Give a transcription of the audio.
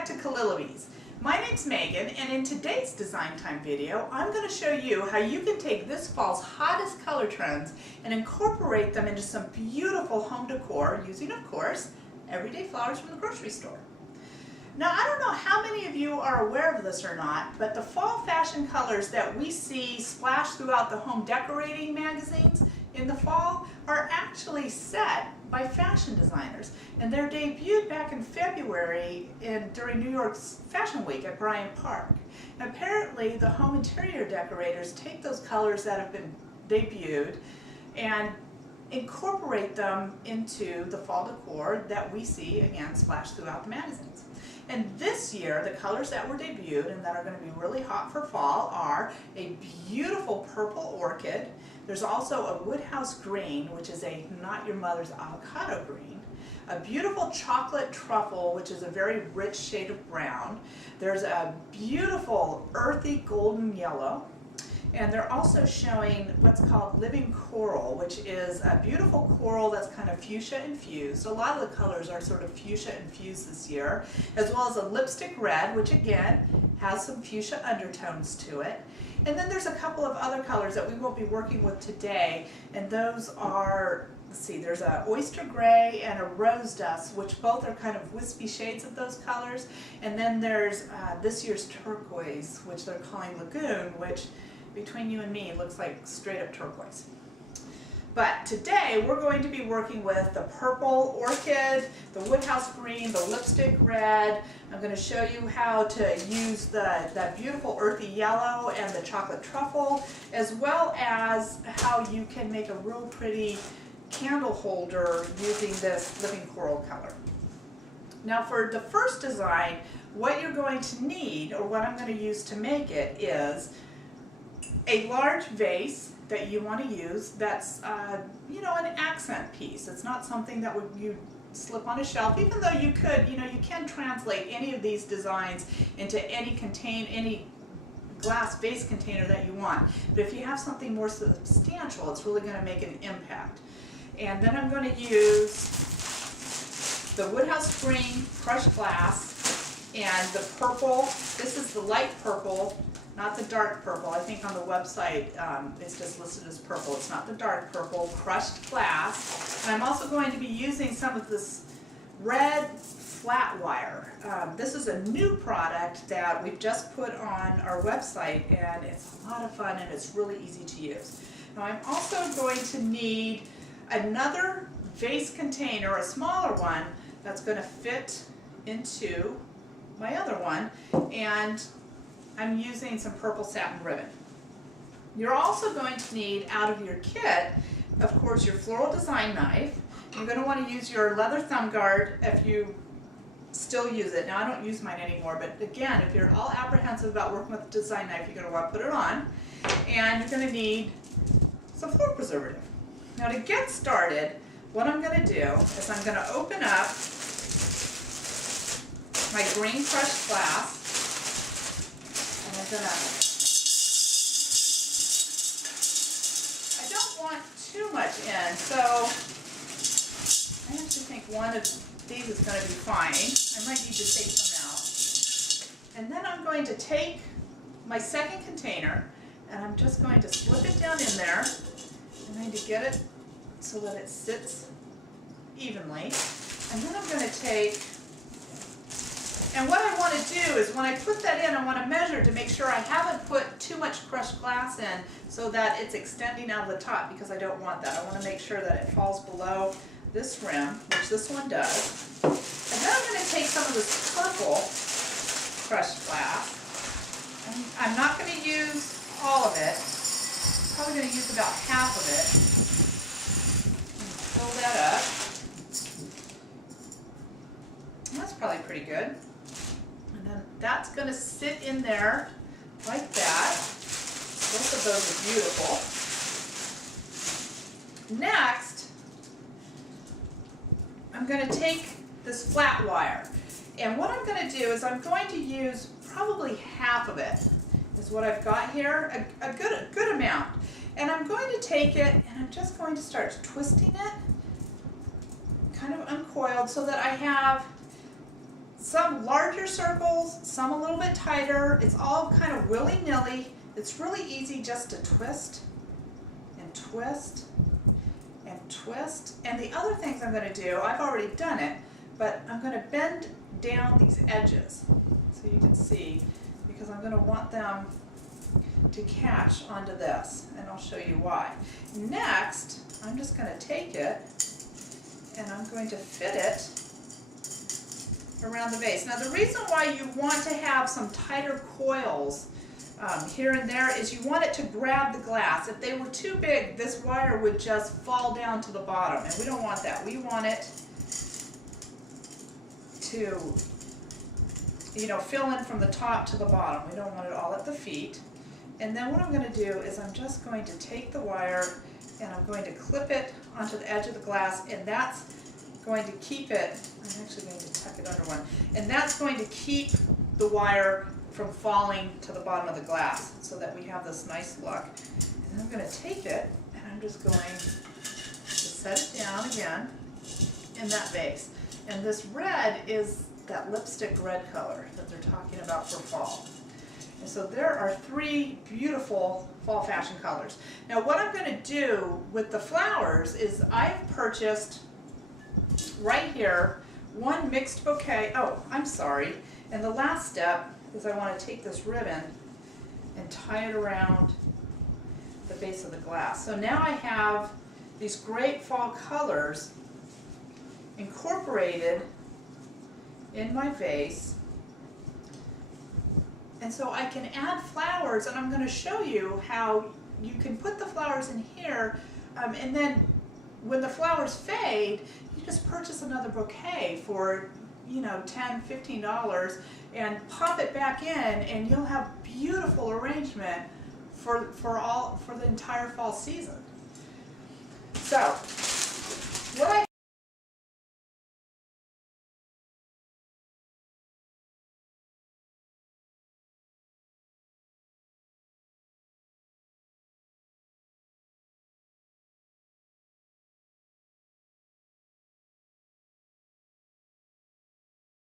back to Kalilabes. My name's Megan, and in today's Design Time video, I'm going to show you how you can take this fall's hottest color trends and incorporate them into some beautiful home decor using, of course, everyday flowers from the grocery store. Now, I don't know how many of you are aware of this or not, but the fall fashion colors that we see splashed throughout the home decorating magazines in the fall are actually set by fashion designers, and they're debuted back in February during New York's Fashion Week at Bryant Park. And apparently, the home interior decorators take those colors that have been debuted and incorporate them into the fall decor that we see again splashed throughout the magazines. And this year, the colors that were debuted and that are going to be really hot for fall are a beautiful purple orchid. There's also a woodhouse green, which is a not your mother's avocado green. A beautiful chocolate truffle, which is a very rich shade of brown. There's a beautiful earthy golden yellow. And they're also showing what's called living coral, which is a beautiful coral that's kind of fuchsia infused. A lot of the colors are sort of fuchsia infused this year, as well as a lipstick red, which again has some fuchsia undertones to it. And then there's a couple of other colors that we will be working with today, and those are, let's see, there's a oyster gray and a rose dust, which both are kind of wispy shades of those colors. And then there's this year's turquoise, which they're calling lagoon, which between you and me looks like straight up turquoise. But today we're going to be working with the purple orchid, the woodhouse green, the lipstick red. I'm going to show you how to use that beautiful earthy yellow and the chocolate truffle, as well as how you can make a real pretty candle holder using this living coral color. Now for the first design, what you're going to need, or what I'm going to use to make it, is a large vase that you want to use that's, you know, an accent piece. It's not something that you slip on a shelf, even though you could, you know, you can translate any of these designs into any glass vase container that you want. But if you have something more substantial, it's really going to make an impact. And then I'm going to use the woodhouse green crushed glass and the purple. This is the light purple, not the dark purple. I think on the website it's just listed as purple. It's not the dark purple, crushed glass. And I'm also going to be using some of this red flat wire. This is a new product that we've just put on our website, and it's a lot of fun and it's really easy to use. Now I'm also going to need another vase container, a smaller one, that's going to fit into my other one, and I'm using some purple satin ribbon. You're also going to need, out of your kit, of course, your floral design knife. You're going to want to use your leather thumb guard if you still use it. Now, I don't use mine anymore, but again, if you're all apprehensive about working with a design knife, you're going to want to put it on. And you're going to need some floor preservative. Now, to get started, what I'm going to do is I'm going to open up my green crushed glass. I don't want too much in, so I actually think one of these is going to be fine. I might need to take some out. And then I'm going to take my second container and I'm just going to slip it down in there. I'm going to get it so that it sits evenly. And then I'm going to take, and what I want to do is when I put that in, I want to measure to make sure I haven't put too much crushed glass in so that it's extending out of the top, because I don't want that. I want to make sure that it falls below this rim, which this one does. And then I'm going to take some of this purple crushed glass. And I'm not going to use all of it. I'm probably going to use about half of it. Fill that up. And that's probably pretty good. And then that's going to sit in there like that. Both of those are beautiful. Next, I'm going to take this flat wire. And what I'm going to do is I'm going to use probably half of it, is what I've got here, a good amount. And I'm going to take it and I'm just going to start twisting it, kind of uncoiled, so that I have some larger circles, some a little bit tighter. It's all kind of willy-nilly. It's really easy just to twist and twist and twist. And the other things I'm going to do, I've already done it, but I'm going to bend down these edges so you can see, because I'm going to want them to catch onto this, and I'll show you why. Next, I'm just going to take it and I'm going to fit it around the base. Now the reason why you want to have some tighter coils here and there is you want it to grab the glass. If they were too big, this wire would just fall down to the bottom, and we don't want that. We want it to, you know, fill in from the top to the bottom. We don't want it all at the feet. And then what I'm going to do is I'm just going to take the wire and I'm going to clip it onto the edge of the glass, and that's going to keep it, I'm actually going to tuck it under one, and that's going to keep the wire from falling to the bottom of the glass so that we have this nice look. And then I'm going to take it and I'm just going to set it down again in that vase. And this red is that lipstick red color that they're talking about for fall. And so there are 3 beautiful fall fashion colors. Now what I'm going to do with the flowers is I've purchased right here 1 mixed bouquet. Oh, I'm sorry. And the last step is I want to take this ribbon and tie it around the base of the glass. So now I have these great fall colors incorporated in my vase. And so I can add flowers, and I'm going to show you how you can put the flowers in here, and then when the flowers fade, you just purchase another bouquet for, you know, $10, $15 and pop it back in, and you'll have beautiful arrangement for the entire fall season. So what I